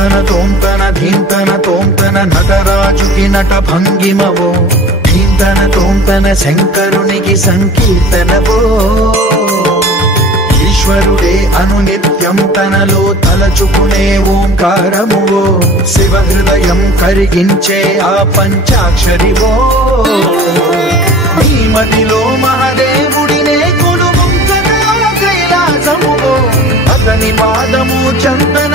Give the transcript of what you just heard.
ధీంతన తోంతన ధీంతన తోంతన నటరాజుకి నట భంగిమవో ధీంతన తోంతన శంకరునికి సంకీర్తనవో ఈశ్వరుడే అనునిత్యం తనలో తలచుకునే ఓంకారమువో శివ హృదయం కరిగించే ఆ పంచాక్షరివో నీ మదిలో మహాదేవుడినే కొలువుంచగా కైలాసమువో అతని పాదము చందన